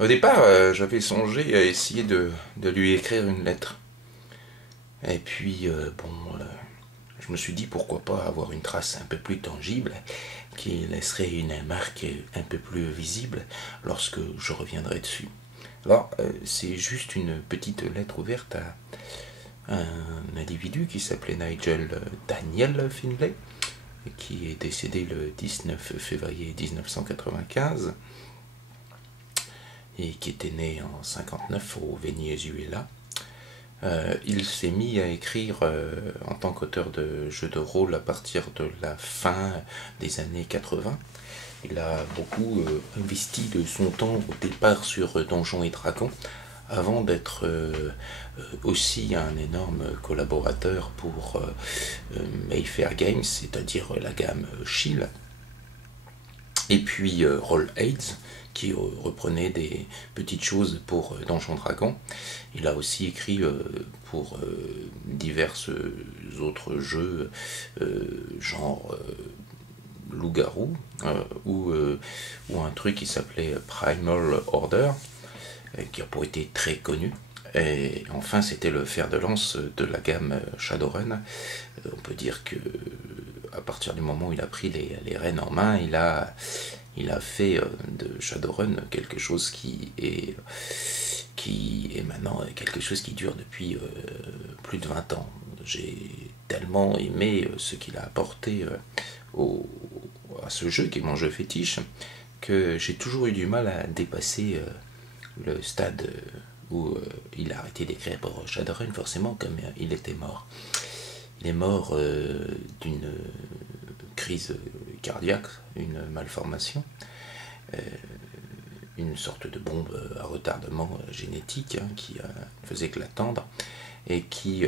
Au départ, j'avais songé à essayer de lui écrire une lettre. Et puis, je me suis dit pourquoi pas avoir une trace un peu plus tangible qui laisserait une marque un peu plus visible lorsque je reviendrai dessus. Alors, c'est juste une petite lettre ouverte à un individu qui s'appelait Nigel Daniel Finlay, qui est décédé le 19 février 1995 et qui était né en 59 au Venezuela. Il s'est mis à écrire en tant qu'auteur de jeux de rôle à partir de la fin des années 80. Il a beaucoup investi de son temps au départ sur Donjons et Dragons, avant d'être aussi un énorme collaborateur pour Mayfair Games, c'est-à-dire la gamme Shield, et puis Roll Aids, qui reprenait des petites choses pour Donjons Dragons. Il a aussi écrit pour divers autres jeux, genre Loup-garou, ou un truc qui s'appelait Primal Order, qui a pas été très connu. Et enfin, c'était le fer de lance de la gamme Shadowrun. On peut dire que à partir du moment où il a pris les rênes en main, il a fait de Shadowrun quelque chose qui est maintenant quelque chose qui dure depuis plus de 20 ans. J'ai tellement aimé ce qu'il a apporté à ce jeu, qui est mon jeu fétiche, que j'ai toujours eu du mal à dépasser le stade où il a arrêté d'écrire pour Shadowrun, forcément, comme il était mort. Il est mort d'une crise cardiaque, une malformation, une sorte de bombe à retardement génétique qui faisait que l'attendre, et qui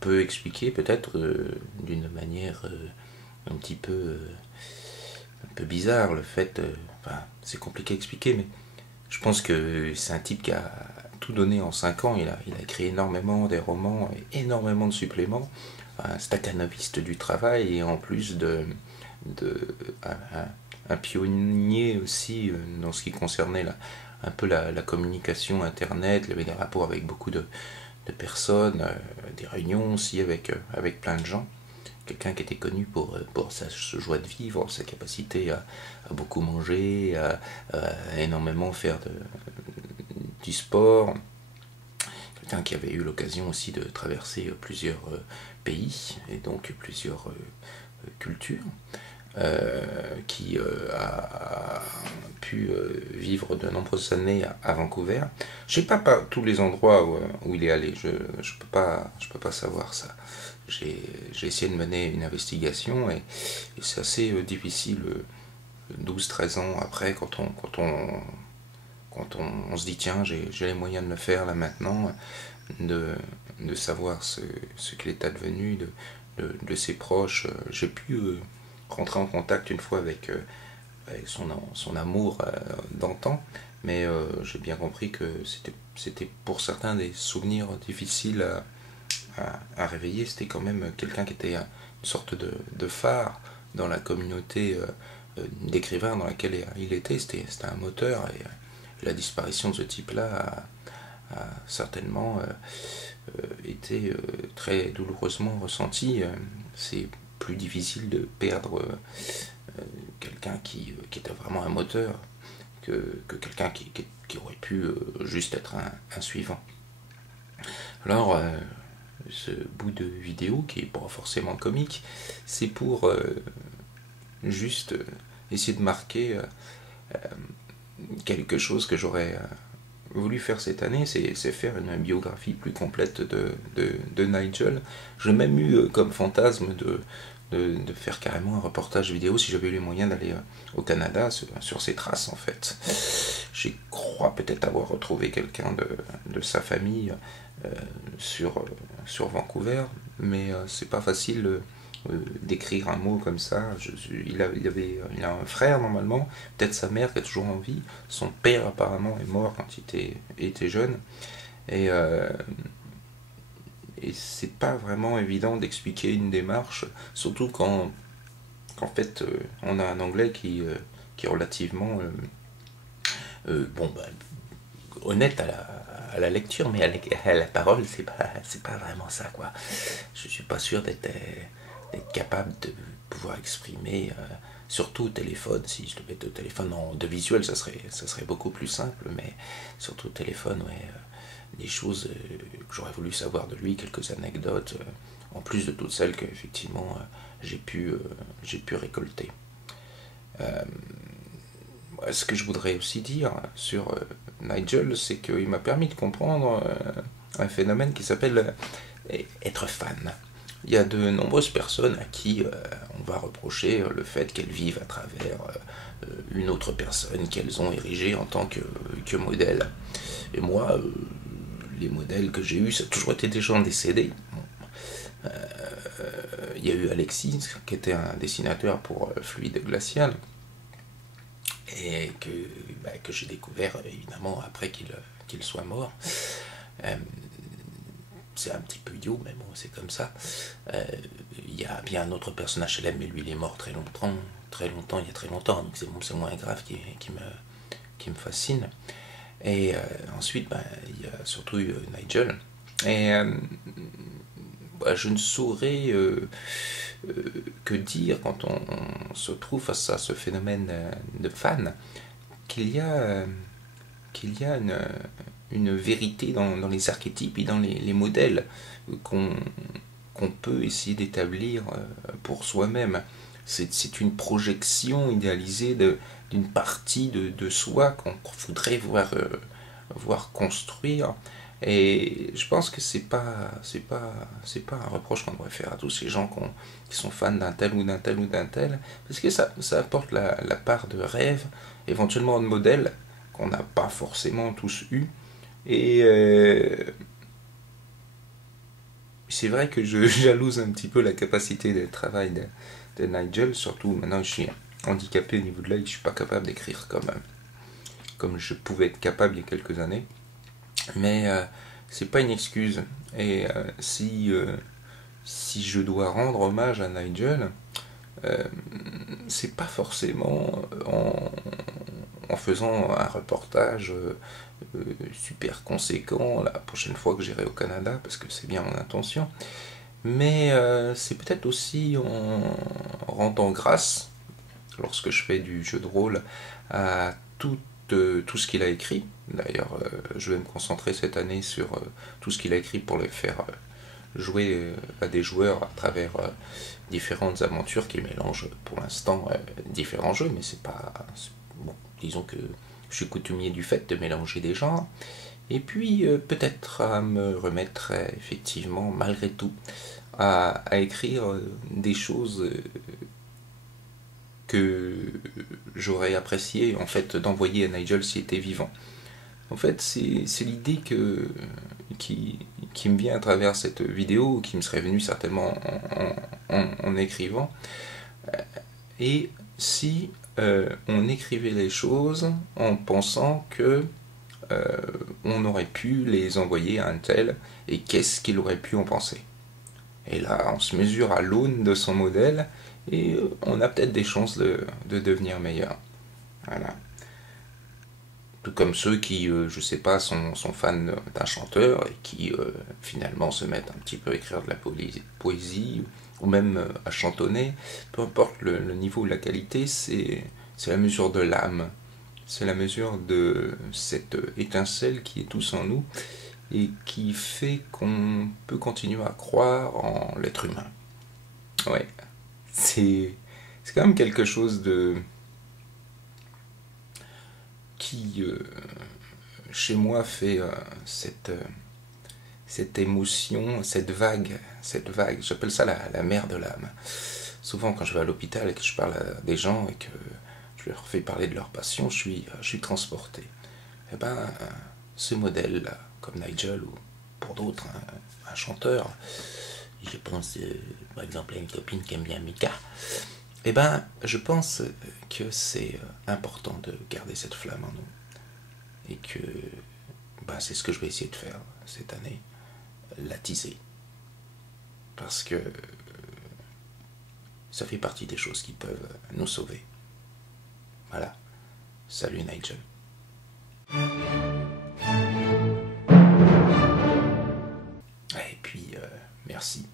peut expliquer peut-être d'une manière un peu bizarre le fait, enfin c'est compliqué à expliquer, mais je pense que c'est un type qui a tout donné en 5 ans. Il a écrit énormément des romans et énormément de suppléments. Un staccanoviste du travail, et en plus un pionnier aussi dans ce qui concernait un peu la communication internet. Il avait des rapports avec beaucoup de personnes, des réunions aussi avec plein de gens. Quelqu'un qui était connu pour sa joie de vivre, sa capacité à beaucoup manger, à énormément faire du sport. Quelqu'un qui avait eu l'occasion aussi de traverser plusieurs pays et donc plusieurs cultures, qui a pu vivre de nombreuses années à Vancouver. Je ne sais pas tous les endroits où il est allé, je peux pas savoir ça. J'ai essayé de mener une investigation, et c'est assez difficile 12-13 ans après, quand on se dit tiens, j'ai les moyens de le faire là maintenant, de savoir ce qu'il est advenu de ses proches. J'ai pu rentrer en contact une fois avec son amour d'antan, mais j'ai bien compris que c'était pour certains des souvenirs difficiles à réveiller. C'était quand même quelqu'un qui était une sorte de phare dans la communauté d'écrivains dans laquelle il était. C'était un moteur, et la disparition de ce type-là a certainement été très douloureusement ressentie. C'est plus difficile de perdre quelqu'un qui était vraiment un moteur que quelqu'un qui aurait pu juste être un suivant. Alors, ce bout de vidéo, qui n'est pas forcément comique, c'est pour juste essayer de marquer quelque chose que j'aurais voulu faire cette année, c'est faire une biographie plus complète de Nigel. J'ai même eu comme fantasme de faire carrément un reportage vidéo si j'avais eu les moyens d'aller au Canada sur ses traces en fait. Je crois peut-être avoir retrouvé quelqu'un de sa famille sur Vancouver, mais c'est pas facile d'écrire un mot comme ça. Il a un frère normalement, peut-être sa mère qui est toujours en vie. Son père apparemment est mort quand il était jeune, et, euh, et c'est pas vraiment évident d'expliquer une démarche, surtout qu'en fait on a un anglais qui est relativement bon, bah, honnête à la lecture, mais à la parole, c'est pas vraiment ça, quoi. Je suis pas sûr d'être capable de pouvoir exprimer, surtout au téléphone. Si je devais être au téléphone de visuel, ça serait beaucoup plus simple, mais surtout au téléphone, ouais, des choses que j'aurais voulu savoir de lui, quelques anecdotes, en plus de toutes celles que effectivement j'ai pu récolter. Ce que je voudrais aussi dire sur Nigel, c'est qu'il m'a permis de comprendre un phénomène qui s'appelle être fan. Il y a de nombreuses personnes à qui on va reprocher le fait qu'elles vivent à travers une autre personne qu'elles ont érigée en tant que modèle. Et moi, les modèles que j'ai eus, ça a toujours été des gens décédés. Il y a eu Alexis, qui était un dessinateur pour Fluide Glacial, et que j'ai découvert évidemment après qu'il soit mort. C'est un petit peu idiot, mais bon, c'est comme ça. Il y a bien un autre personnage célèbre, mais lui il est mort il y a très longtemps, donc c'est moins grave qui me fascine. Et ensuite, il y a surtout Nigel. Et je ne saurais que dire quand on se trouve face à ce phénomène de fan, qu'il y a une vérité dans les archétypes et dans les modèles qu'on peut essayer d'établir pour soi-même. C'est une projection idéalisée d'une partie de soi qu'on voudrait voir construire. Et je pense que c'est pas un reproche qu'on devrait faire à tous ces gens qui sont fans d'un tel ou d'un tel ou d'un tel, parce que ça apporte la part de rêve, éventuellement de modèle qu'on n'a pas forcément tous eu. Et c'est vrai que je jalouse un petit peu la capacité de travail de Nigel, surtout maintenant que je suis handicapé au niveau de l'œil, je suis pas capable d'écrire comme je pouvais être capable il y a quelques années. Mais c'est pas une excuse. Et si je dois rendre hommage à Nigel, c'est pas forcément en faisant un reportage super conséquent la prochaine fois que j'irai au Canada, parce que c'est bien mon intention, mais c'est peut-être aussi en rendant grâce, lorsque je fais du jeu de rôle, à tout ce qu'il a écrit. D'ailleurs, je vais me concentrer cette année sur tout ce qu'il a écrit pour le faire jouer à des joueurs à travers différentes aventures qui mélangent pour l'instant différents jeux, mais c'est pas... Bon, disons que je suis coutumier du fait de mélanger des genres. Et puis peut-être à me remettre effectivement, malgré tout, à écrire des choses que j'aurais apprécié en fait d'envoyer à Nigel s'il était vivant. En fait, c'est l'idée qui me vient à travers cette vidéo, qui me serait venue certainement en écrivant. Et si on écrivait les choses en pensant que on aurait pu les envoyer à un tel, et qu'est-ce qu'il aurait pu en penser. Et là, on se mesure à l'aune de son modèle, et on a peut-être des chances de devenir meilleur. Voilà. Tout comme ceux qui, je sais pas, sont fans d'un chanteur et qui finalement se mettent un petit peu à écrire de la poésie ou même à chantonner. Peu importe le niveau ou la qualité, c'est la mesure de l'âme. C'est la mesure de cette étincelle qui est tous en nous et qui fait qu'on peut continuer à croire en l'être humain. Ouais, c'est quand même quelque chose qui, chez moi, fait cette émotion, cette vague, j'appelle ça la mer de l'âme. Souvent, quand je vais à l'hôpital et que je parle à des gens et que je leur fais parler de leur passion, je suis transporté. Et ben, ce modèle-là, comme Nigel ou pour d'autres, un chanteur, je pense par exemple à une copine qui aime bien Mika, et ben, je pense que c'est important de garder cette flamme en nous. Et que c'est ce que je vais essayer de faire cette année, l'attiser. Parce que ça fait partie des choses qui peuvent nous sauver. Voilà. Salut Nigel. puis merci.